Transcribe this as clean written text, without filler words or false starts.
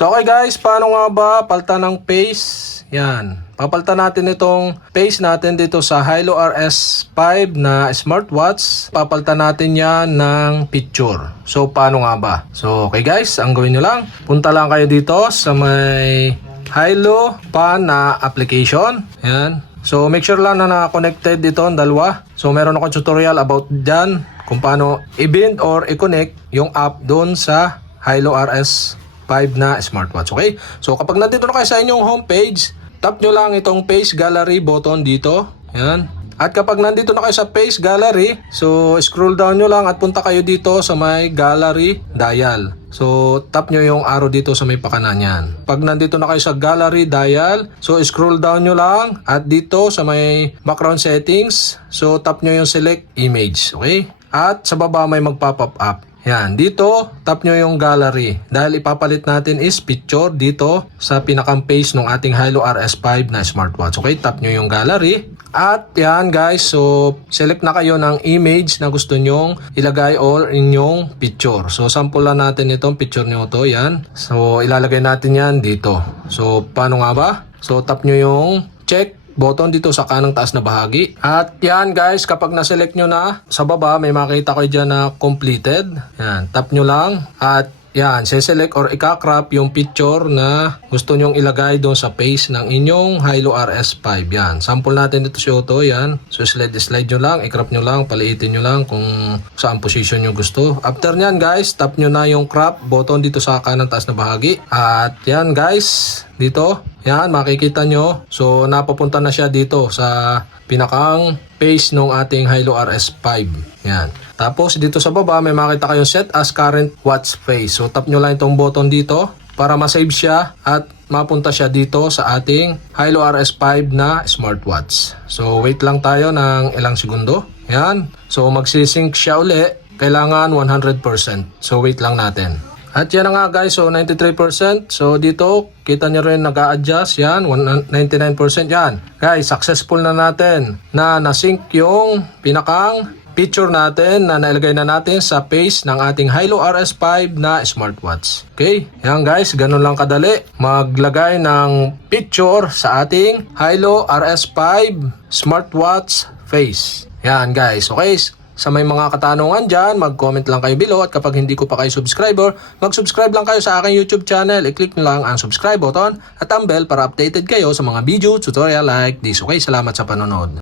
So okay guys, paano nga ba palitan ng face? Yan. Papalitan natin itong face natin dito sa Hilo RS5 na smartwatch. Papalitan natin yan ng picture. So paano nga ba? So okay guys, ang gawin nyo lang, punta lang kayo dito sa may Hilo pa na application. Yan. So make sure lang na na-connected dito ang dalawa. So meron akong tutorial about dyan kung paano i-bind or i-connect yung app doon sa Hilo RS5 na smartwatch. Okay? So kapag nandito na kayo sa inyong homepage, tap nyo lang itong Face Gallery button dito. Yan. At kapag nandito na kayo sa Face Gallery, so scroll down nyo lang at punta kayo dito sa may Gallery Dial. So tap nyo yung arrow dito sa may pakanan yan. Pag nandito na kayo sa Gallery Dial, so scroll down nyo lang at dito sa may background settings, so tap nyo yung select image. Okay? At sa baba may mag-pop up. Yan, dito tap nyo yung gallery dahil ipapalit natin is picture dito sa pinakang page ng ating Hilo RS5 na smartwatch. Okay, tap nyo yung gallery at yan guys, so select na kayo ng image na gusto nyong ilagay or inyong picture. So sample lang natin itong picture nyo to, yan. So ilalagay natin yan dito. So paano nga ba? So tap nyo yung check button dito sa kanang taas na bahagi. At yan guys, kapag na-select nyo na, sa baba may makita kayo dyan na completed. Yan, tap nyo lang at yan, select or ika-crop yung picture na gusto nyong ilagay doon sa face ng inyong Hilo RS5. Yan, sample natin dito si Otto. Yan, so slide nyo lang, i-crop nyo lang, paliitin nyo lang kung saan position nyo gusto. After nyan guys, tap nyo na yung crop button dito sa kanang taas na bahagi. At yan guys, dito, yan, makikita nyo. So, napapunta na siya dito sa pinakang face ng ating Hilo RS5. Yan. Tapos, dito sa baba, may makita kayong set as current watch face. So, tap nyo lang itong button dito para masave siya at mapunta siya dito sa ating Hilo RS5 na smartwatch. So, wait lang tayo ng ilang segundo. Yan. So, magsisync siya uli. Kailangan 100%. So, wait lang natin. At yan na nga guys, so 93%. So dito, kita nyo rin nag-a-adjust. Yan, 99% yan. Guys, successful na natin na nasync yung pinakang picture natin na nailagay na natin sa face ng ating Hilo RS5 na smartwatch. Okay, yan guys, ganun lang kadali maglagay ng picture sa ating Hilo RS5 smartwatch face. Yan guys, okay. Sa may mga katanungan dyan, mag-comment lang kayo below at kapag hindi ko pa kayo subscriber, mag-subscribe lang kayo sa aking YouTube channel. I-click nyo lang ang subscribe button at ang bell para updated kayo sa mga video tutorial like this. Okay, salamat sa panonood.